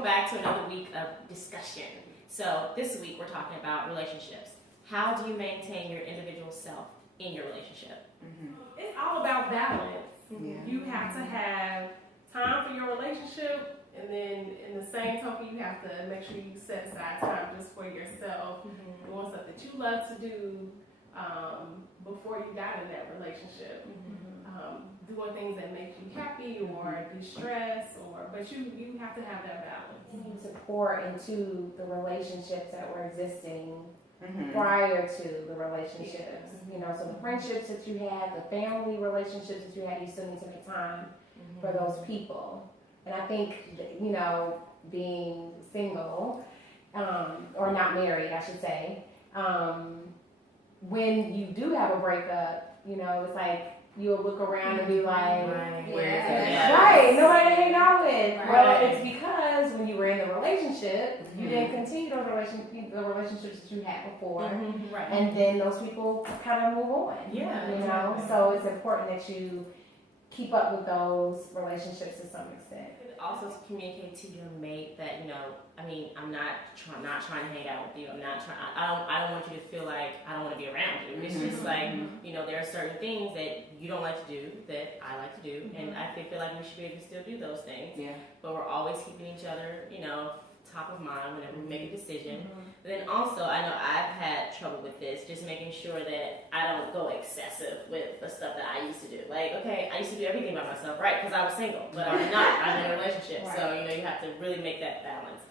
welcome back to another week of discussion. So this week we're talking about relationships. How do you maintain your individual self in your relationship? It's all about balance. Yeah. You have to have time for your relationship, and then in the same token, you have to make sure you set aside time just for yourself, doing stuff that you love to do before you got in that relationship. Doing things that make you happy or de-stress, but you have to have that balance. You need to pour into the relationships that were existing prior to the relationships. You know, so the friendships that you had, the family relationships that you had, you still need to make time for those people. And I think, you know, being single, or not married, I should say, when you do have a breakup, you know, it's like you'll look around and be like, right, nobody to hang out with. Right. Well, it's because when you were in the relationship, you didn't continue the relationships that you had before, Right. and then those people kind of move on. Yeah, you know, so it's important that you keep up with those relationships to some extent. Also to communicate to your mate that, you know, I mean, I'm not trying to hang out with you. I don't want you to feel like I don't want to be around you. It's just like, you know, there are certain things that you don't like to do that I like to do, and I feel like we should be able to still do those things. Yeah. But we're always keeping each other, you know, top of mind whenever we make a decision. Then also, I know I've had trouble with this, just making sure that I don't go excessive with the stuff that I used to do. Like, okay, I used to do everything by myself, right? Because I was single, but I'm not. I'm in a relationship. Right. So, you know, you have to really make that balance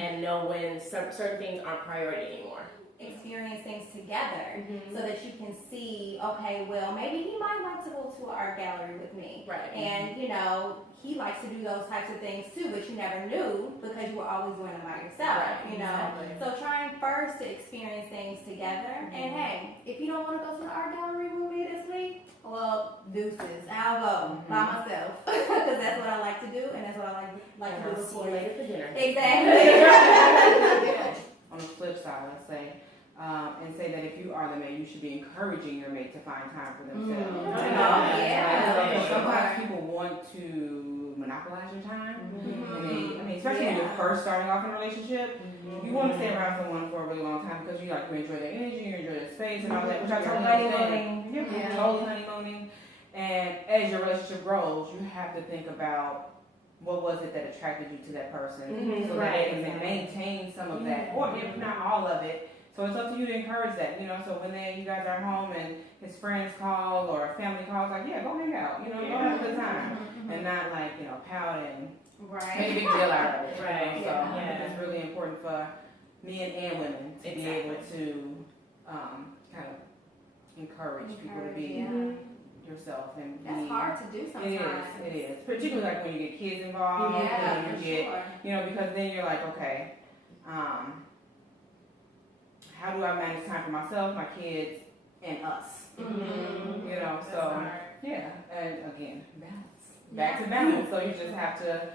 and know when certain things aren't priority anymore. Experience things together so that you can see, okay, well, maybe he might like to go to an art gallery with me. Right. And, you know, he likes to do those types of things too, but you never knew because you were always doing them by yourself, Right, you know. exactly. So trying first to experience things together. And hey, if you don't want to go to the art gallery with me this week, well, deuces. I'll go by myself because that's what I like to do and that's what I like to do I'll see you later for dinner. Exactly. On the flip side, let's say, and say that if you are the mate, you should be encouraging your mate to find time for themselves. Yeah. Sometimes people want to monopolize your time. And especially when you're first starting off in a relationship, you want to stay around someone for a really long time because you enjoy their energy, you enjoy their space and all that, which I totally understand. Yeah. Totally honeymooning. And as your relationship grows, you have to think about what was it that attracted you to that person, so that they can maintain some of that, or if not all of it. So it's up to you to encourage that, you know. So when you guys are home and his friends call or family calls, like, yeah, go hang out, you know, go have a good time, and not like, you know, pout and make a big deal out of it. Right. You know? So I think it's really important for men and women to be able to kind of encourage people to be yourself and That's hard to do sometimes. It is. Particularly like when you get kids involved. Yeah, when you get, you know, because then you're like, okay, how do I manage time for myself, my kids, and us? You know, so yeah, and again, balance. Back to balance. So you just have to.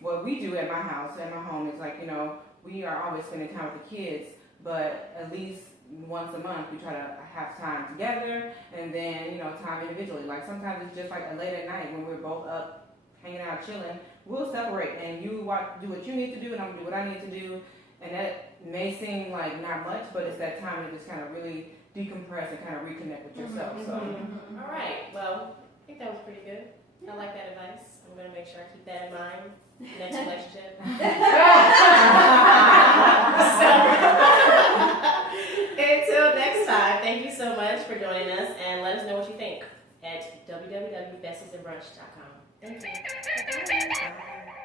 What we do at my house, at my home, is like, you know, we are always spending time with the kids, but at least once a month we try to have time together, and then, you know, time individually. Like sometimes it's just like a late at night when we're both up hanging out chilling, we'll separate and you do what you need to do and I'm gonna do what I need to do, and that may seem like not much, but it's that time to just kind of really decompress and kind of reconnect with yourself. So All right. Well, I think that was pretty good. I like that advice. I'm gonna make sure I keep that in mind next relationship. Until next time, thank you so much for joining us, and let us know what you think at www.bestiesinbrunch.com. Thank you. Bye.